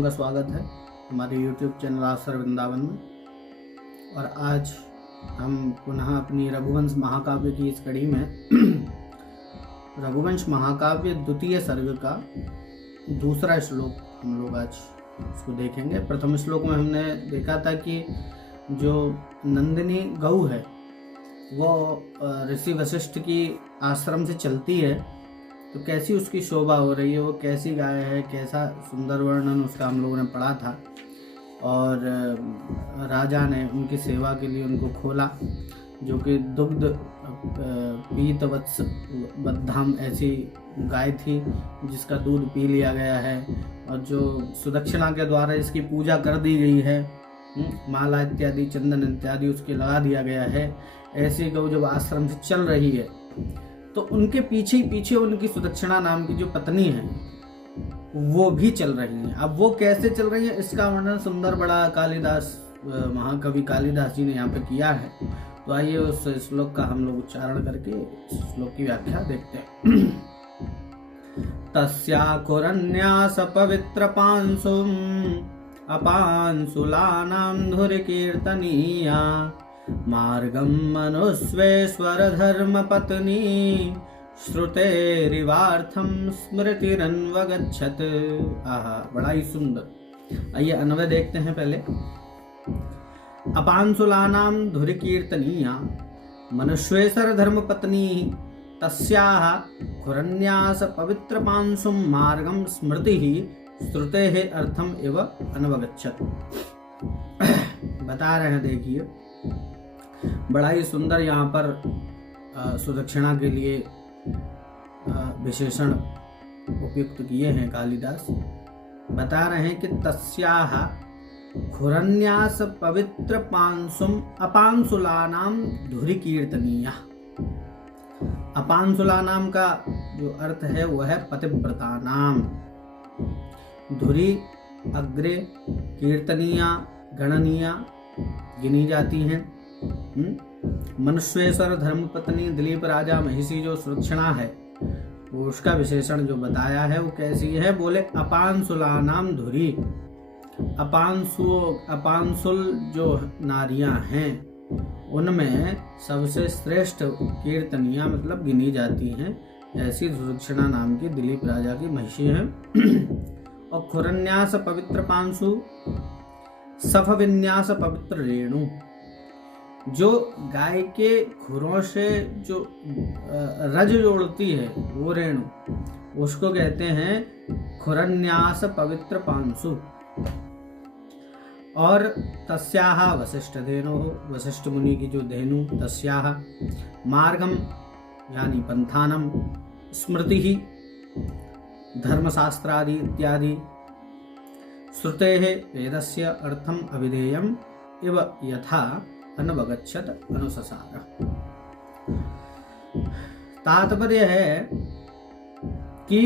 श्रोताओं का स्वागत है हमारे YouTube चैनल आसर वृंदावन में। और आज हम पुनः अपनी रघुवंश महाकाव्य की इस कड़ी में रघुवंश महाकाव्य द्वितीय सर्ग का दूसरा श्लोक हम लोग आज उसको देखेंगे। प्रथम श्लोक में हमने देखा था कि जो नंदिनी गौ है वो ऋषि वशिष्ठ की आश्रम से चलती है तो कैसी उसकी शोभा हो रही है, वो कैसी गाय है, कैसा सुंदर वर्णन उसका हम लोगों ने पढ़ा था। और राजा ने उनकी सेवा के लिए उनको खोला, जो कि दुग्ध पीत वत्स बद्धाम ऐसी गाय थी जिसका दूध पी लिया गया है और जो सुदक्षिणा के द्वारा इसकी पूजा कर दी गई है, माला इत्यादि चंदन इत्यादि उसके लगा दिया गया है। ऐसी गौ जब आश्रम से चल रही है तो उनके पीछे ही पीछे उनकी सुदक्षिणा नाम की जो पत्नी है वो भी चल रही है। अब वो कैसे चल रही है इसका वर्णन सुंदर बड़ा कालिदास महाकवि कालिदास जी ने यहाँ पे किया है। तो आइए उस श्लोक का हम लोग उच्चारण करके श्लोक की व्याख्या देखते हैं। तस्याकुरन्यास पवित्र पांसुम अपांसुलानां धुर कीर्तनीया मार्गम मनुस्वेश्वर धर्म पत्नी श्रुतेरिवार्थम स्मृतिरन्वगच्छत। आहा, बड़ा ही सुंदर। आइए अन्वय देखते हैं पहले। अपांसुलानां धुर कीर्तनीया मनुष्वेश्वर धर्म पत्नी तस्याः खुरन्यास पवित्र पांसुम मार्गम स्मृति श्रुतेः अर्थम एव अन्वगच्छत। बता रहे हैं, देखिए बड़ा ही सुंदर यहाँ पर सुदक्षिणा के लिए विशेषण उपयुक्त किए हैं कालिदास। बता रहे हैं कि तस्याः खुरन्यास पवित्र पांसुम अपांसुलानाम धुरि कीर्तनीया। अपांसुलानाम का जो अर्थ है वह है पतिव्रता नाम। धुरि अग्रे, कीर्तनीया गणनीया गिनी जाती हैं। मनुष्वेश्वर धर्मपत्नी दिलीप राजा महिषी जो सुदक्षिणा है वो उसका विशेषण जो बताया है वो कैसी है। बोले अपांसुलानाम धुरि। अपांसुल जो नारियां हैं उनमें सबसे श्रेष्ठ कीर्तनिया मतलब गिनी जाती हैं। ऐसी सुदक्षिणा नाम की दिलीप राजा की महिषी है। और खुरन्यास पवित्र पांसु, सफ विन्यास पवित्र रेणु। जो गाय के खुरों से जो रज जोड़ती है वो रेणु, उसको कहते हैं खुरन्यास पवित्र पांसु। और तस्याः वशिष्ठ धेनु, वशिष्ठ मुनि की जो धेनु, तस्याः मार्गम यानी पंथानम, स्मृति ही धर्मशास्त्रादि इत्यादि, श्रुतेः वेदस्य अर्थम अभिधेयम इव यथा अन्वगच्छत अनुससार। तात्पर्य है कि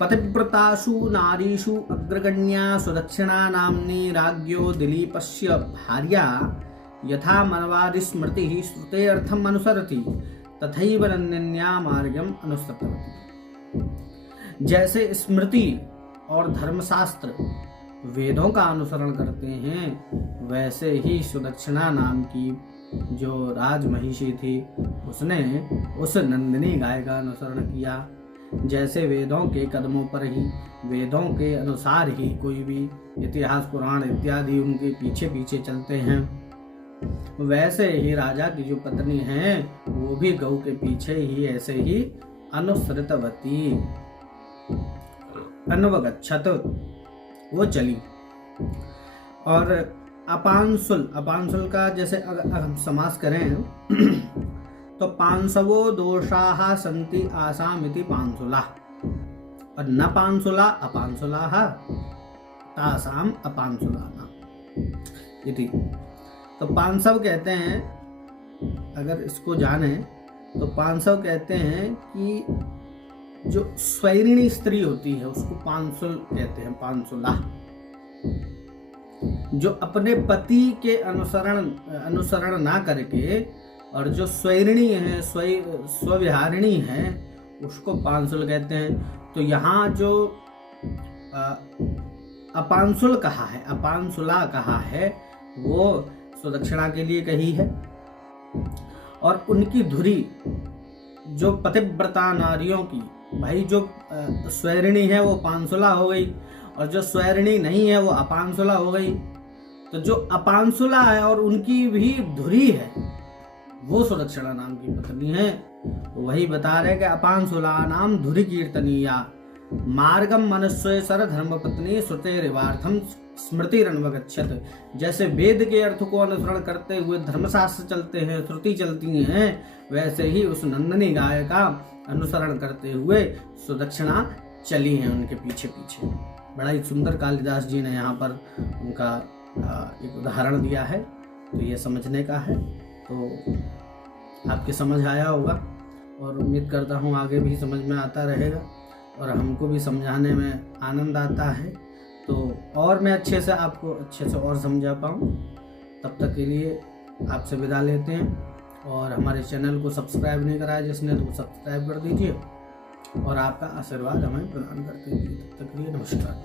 पतिव्रतासु नारीषु अग्रगण्या सुदक्षिणा नाम्नी राज्ञो दिलीपस्य भार्या यथा मनवादि स्मृति श्रुते अर्थम अनुसरति तथैव नन्दिन्या मार्गम अनुसृतवती। जैसे स्मृति और धर्मशास्त्र वेदों का अनुसरण करते हैं वैसे ही सुदक्षिणा नाम की जो राजमहिषी थी उसने उस नंदिनी गाय का अनुसरण किया। जैसे वेदों के कदमों पर ही, वेदों के अनुसार ही कोई भी इतिहास पुराण इत्यादि उनके पीछे पीछे चलते हैं, वैसे ही राजा की जो पत्नी है वो भी गौ के पीछे ही ऐसे ही अनुसृतवती, अन्वगच्छत वो चली। और अपांसुल का जैसे अगर हम समास करें तो पांसवो दोषाः सन्ति आसामिति पांसुला, और न पांसुला अपांसुलाः तासाम अपांसुलाना इति। तो पांसव कहते हैं, अगर इसको जाने तो पांसव कहते हैं कि जो स्वैरिणी स्त्री होती है उसको पांसुल कहते हैं, पांसुला। जो अपने पति के अनुसरण ना करके और जो स्वैरिणी है, स्वविहारिणी है, उसको पांसुल कहते हैं। तो यहाँ जो अपांसुल कहा है, अपांसुला कहा है, वो सुदक्षिणा के लिए कही है। और उनकी धुरी जो पतिव्रता नारियों की, भाई जो स्वैरिणी है वो पांसुला हो गई, और जो स्वैरिणी नहीं है वो अपांसुला हो गई। तो जो अपांसुला है और उनकी भी धुरी है वो सुदक्षिणा नाम की पत्नी है। वही बता रहे कि अपांसुला नाम धुरी कीर्तनीया मार्गम मनुष्य सर धर्म पत्नी श्रुते रिवार्थम स्मृति रणवगच्छत। जैसे वेद के अर्थ को अनुसरण करते हुए धर्मशास्त्र चलते हैं, श्रुति चलती हैं, वैसे ही उस नंदिनी गाय का अनुसरण करते हुए सुदक्षिणा चली है उनके पीछे पीछे। बड़ा ही सुंदर कालिदास जी ने यहाँ पर उनका एक उदाहरण दिया है, तो ये समझने का है। तो आपके समझ आया होगा और उम्मीद करता हूँ आगे भी समझ में आता रहेगा और हमको भी समझाने में आनंद आता है, तो और मैं अच्छे से आपको अच्छे से और समझा पाऊँ। तब तक के लिए आपसे विदा लेते हैं। और हमारे चैनल को सब्सक्राइब नहीं कराया जिसने, तो सब्सक्राइब कर दीजिए और आपका आशीर्वाद हमें प्रदान करते रहिए। तब तक के लिए नमस्कार।